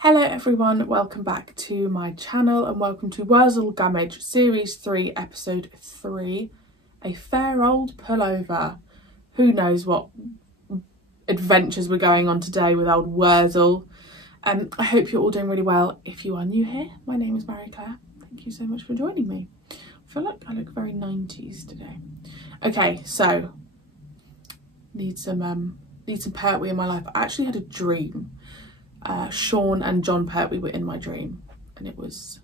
Hello everyone, welcome back to my channel and welcome to WORZEL Gummidge Series 3 Episode 3, A Fair Old Pullover. Who knows what adventures we're going on today with old WORZEL. I hope you're all doing really well. If you are new here, my name is Marie-Clare. Thank you so much for joining me. I feel like I look very 90s today. Okay, so need some Pertwee in my life. I actually had a dream. Sean and John Pertwee were in my dream and it was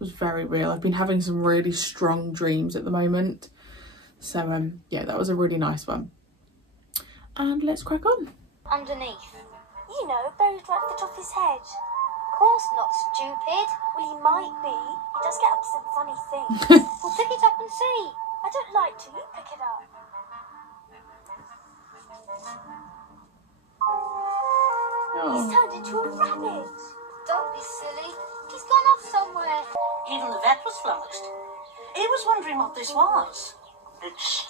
very real. I've been having some really strong dreams at the moment, so yeah, that was a really nice one. And let's crack on. Underneath, you know, buried right at the top of his head. Of course not, stupid. Well, he might be. He does get up to some funny things. Well, pick it up and see. I don't like to. You pick it up. He's turned into a rabbit. Don't be silly. He's gone off somewhere. Even the vet was flummoxed. He was wondering what this was. It's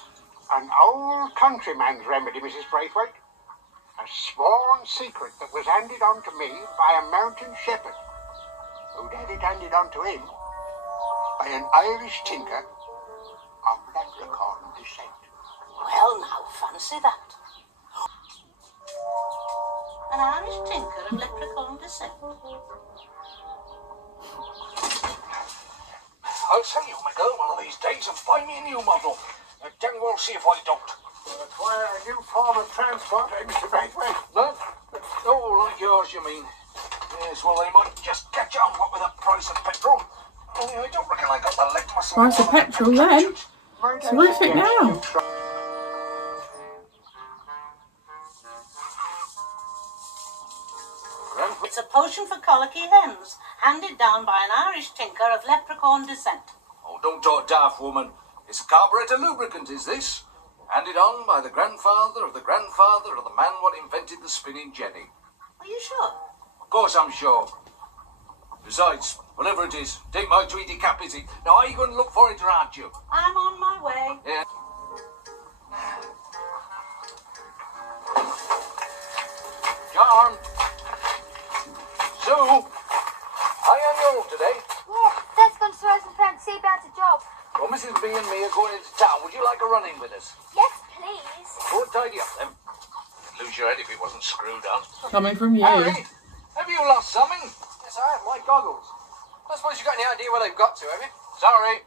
an old countryman's remedy, Mrs. Braithwaite. A sworn secret that was handed on to me by a mountain shepherd, who'd had it handed on to him by an Irish tinker of leprechaun descent. Well, now, fancy that. An Irish tinker of leprechaun descent. I'll sell you, my girl, one of these days and find me a new model. Dang well see if I don't. Require a new form of transport, Mr. Braithwaite. No? Oh, like yours, you mean? Yes, well, they might just catch on, what with the price of petrol. Only I don't reckon I got the leg muscle. Price of petrol then? It's horrific now. It's a potion for colicky hens, handed down by an Irish tinker of leprechaun descent. Oh, don't talk daft, woman. It's a carburetor lubricant, is this? Handed on by the grandfather of the man what invented the spinning jenny. Are you sure? Of course I'm sure. Besides, whatever it is, take my tweedy cap, is it? Now, are you going to look for it or aren't you? I'm on my way. Yeah. John. Sue. Are you on your own today? Yeah, Dad's gone to Rosenfeld to see about a job. Well, Mrs. B and me are going into town. Would you like a run in with us? Yes, please. Go and tidy up then. You'd lose your head if it wasn't screwed on. Coming from you. Harry, have you lost something? Yes, I have. My goggles. I suppose you got any idea where they've got to, have you? Sorry.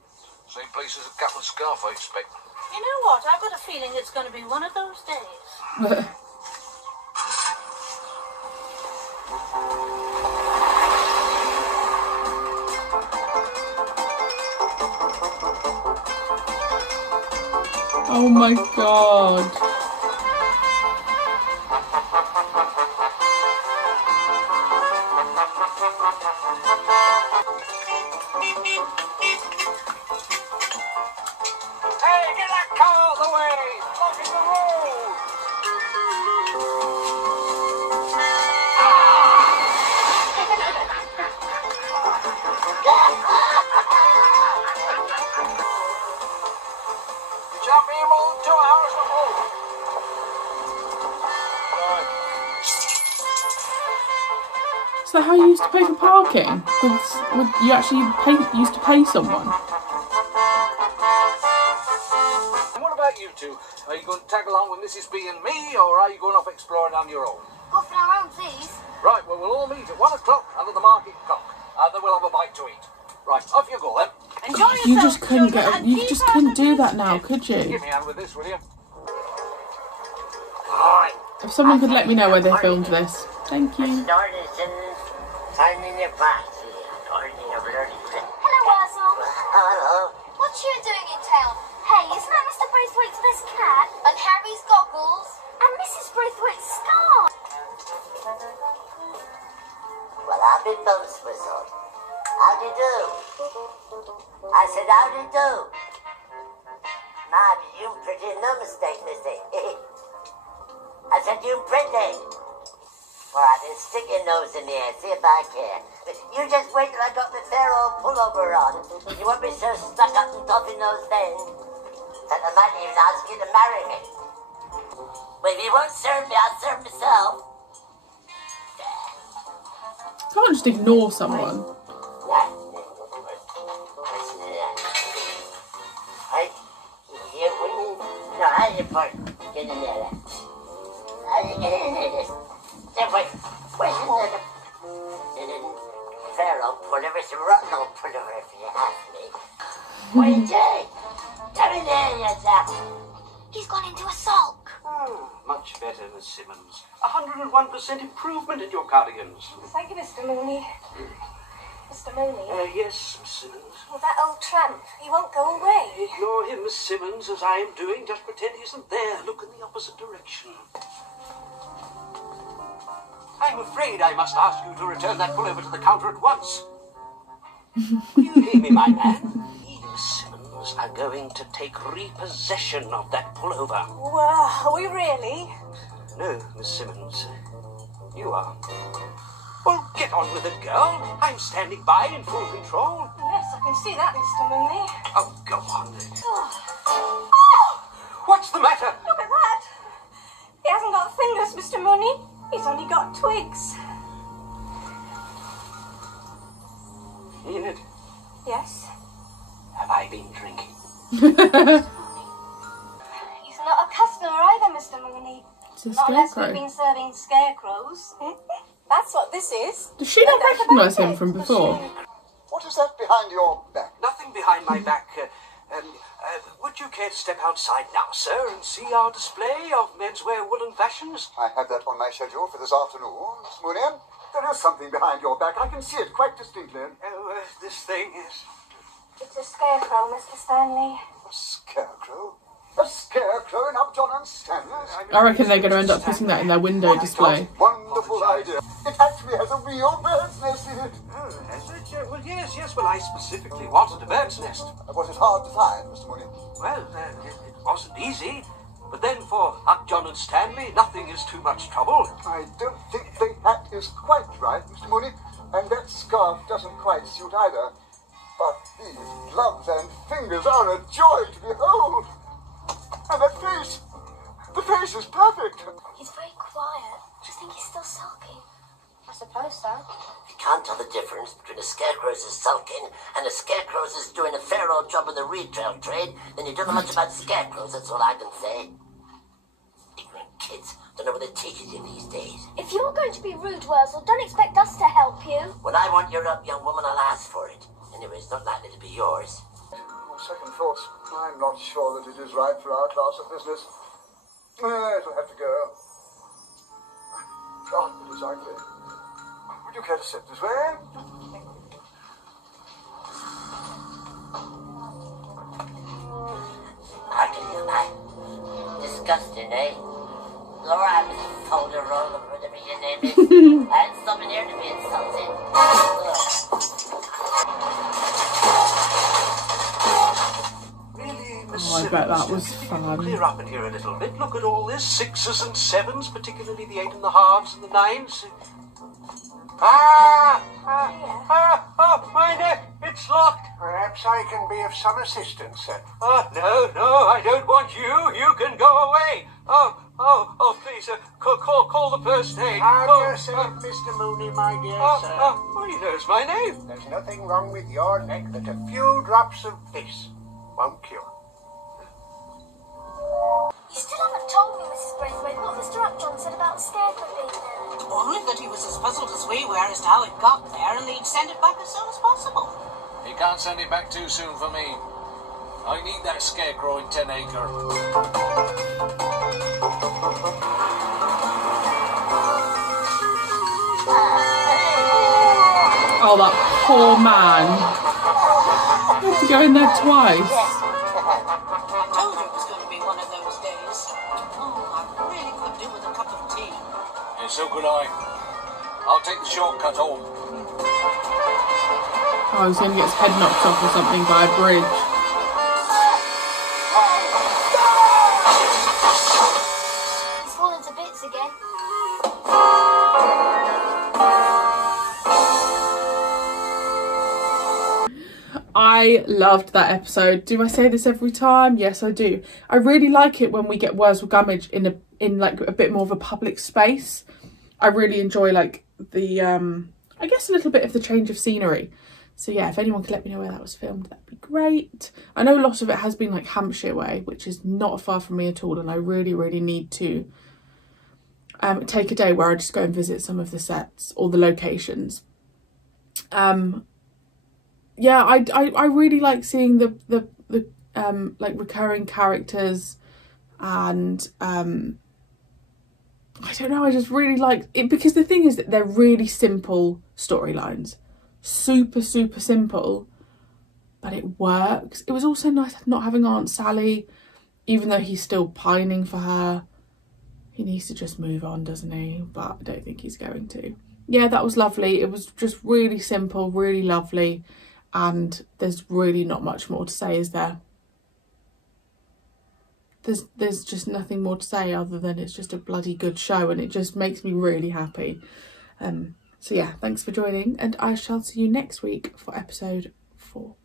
Same place as a cap and scarf, I expect. You know what? I've got a feeling it's going to be one of those days. Oh my god. Hey, get that car out of the way! Blocking the road! You can't be more than 2 hours on road. So how you used to pay for parking? Would you actually used to pay someone? And what about you two? Are you going to tag along with Mrs. B and me, or are you going off exploring on your own? Off on our own, please. Right, well, we'll all meet at 1 o'clock under the market cock, and then we'll have a bite to eat. Right, off you go then. Enjoy yourself, You just couldn't children, and you keep just out couldn't of do that mischief. now, could you? Give me a hand with this, will you? Right. If someone could let me know where they filmed this. Thank you. Hello, WORZEL. Hello. What you doing in town? Hey, isn't that Mr. Braithwaite's best cat? And Harry's goggles? And Mrs. Braithwaite's scarf? Well, I'll be Bum's whistle. How do you do? I said, how do you do? Now, you pretty, no mistake, missy. I said, you pretty. All right, then stick your nose in the air, see if I care. You just wait till I got my fair old pullover on. You won't be so stuck up and toughy nosed then. That I might even ask you to marry me. Well, if you won't serve me, I'll serve myself. Can't just ignore someone. Fair old Pullover, it's a rotten old Pullover if you ask me. What are you doing? Come in there, yourself. He's gone into a sulk. Much better, Miss Simmons. 101% improvement in your cardigans. Thank you, Mr. Mooney. Mr. Mooney? Yes, Miss Simmons. Well, that old tramp, he won't go away. Ignore him, Miss Simmons, as I am doing. Just pretend he isn't there. Look in the opposite direction. I'm afraid I must ask you to return that pullover to the counter at once. You hear me, my man? We, Miss Simmons, are going to take repossession of that pullover. Well, are we really? No, Miss Simmons. You are. Well, get on with it, girl. I'm standing by in full control. Yes, I can see that, Mr. Mooney. Oh, go on. What's the matter? Look at that. He hasn't got fingers, Mr. Mooney. He's only got twigs. Enid, Yes? have I been drinking? He's not a customer either, Mr. Mooney. It's a Not unless scarecrow. we've been serving scarecrows. That's what this is. Does she not recognise him from before? What is that behind your back? Nothing behind my back. Would you care to step outside now, sir, and see our display of menswear woolen fashions? I have that on my schedule for this afternoon, Miss Mooney. There is something behind your back. I can see it quite distinctly. Oh, this thing is... It's a scarecrow, Mr. Stanley. A scarecrow? A scarecrow in Upjohn and Stanley's? I reckon they're going to end up putting that in their window display. Wonderful idea. It actually has a real bird's nest in it. Oh, has it? Well, yes. Well, I specifically wanted a bird's nest. Was it hard to find, Mr. Mooney? Well, it wasn't easy. But then for Upjohn and Stanley, nothing is too much trouble. I don't think the hat is quite right, Mr. Mooney, and that scarf doesn't quite suit either. But these gloves and fingers are a joy to behold. And that face, the face is perfect. He's very quiet. Do you think he's still sulking? I suppose so. If you can't tell the difference between a scarecrow's is sulking and a scarecrow's is doing a fair old job in the retail trade, then you don't know much about scarecrows, that's all I can say. Ignorant kids don't know what they're teaching you these days. If you're going to be rude, WORZEL, don't expect us to help you. When I want your help, young woman, I'll ask for it. Anyway, it's not likely to be yours. On second thoughts, I'm not sure that it is right for our class of business. It'll have to go. God, it is ugly. Would you care to sit this way? Ugly, disgusting, eh? Laura, Mrs. Folder Roll, or whatever your name is. I ain't stopping here to be insulted. Really, Miss Oh, I bet that Simmons, was do you think fun. you can clear up in here a little bit. Look at all this. 6s and 7s, particularly the 8 and the halves and the 9s. Oh, my neck, it's locked. Perhaps I can be of some assistance, sir. Oh, no, I don't want you. You can go away. Oh, please, call the first aid. How yourself, Mr. Mooney, my dear sir. Oh, he knows my name. There's nothing wrong with your neck that a few drops of this won't cure. You still haven't told me, Mrs. Braithwaite, what Mr. Upjohn said about the scarecrow being there. Only that he was as puzzled as we were as to how it got there, and he'd send it back as soon as possible. He can't send it back too soon for me. I need that scarecrow in 10 acre. Oh, that poor man. I have to go in there twice. I told you it was going to be one of those days. Oh, I really could do with a cup of tea. And so could I. I'll take the shortcut home. Oh, he's going to get his head knocked off or something by a bridge. He's fallen to bits again. I loved that episode. Do I say this every time? Yes, I do. I really like it when we get WORZEL Gummidge in like a bit more of a public space. I really enjoy like the I I guess a little bit of the change of scenery. So yeah, if anyone could let me know where that was filmed, that'd be great. I know a lot of it has been like Hampshire way, which is not far from me at all, and I really, really need to take a day where I just go and visit some of the sets or the locations. Yeah, I really like seeing the like recurring characters, and I don't know, I just really like it, because the thing is that they're really simple storylines, super simple, but it works. It was also nice not having Aunt Sally, even though he's still pining for her. He needs to just move on, doesn't he? But I don't think he's going to. Yeah, that was lovely. It was just really simple, really lovely, and there's really not much more to say, is there? There's just nothing more to say other than it's just a bloody good show, and it just makes me really happy. So yeah, thanks for joining, and I shall see you next week for episode 4.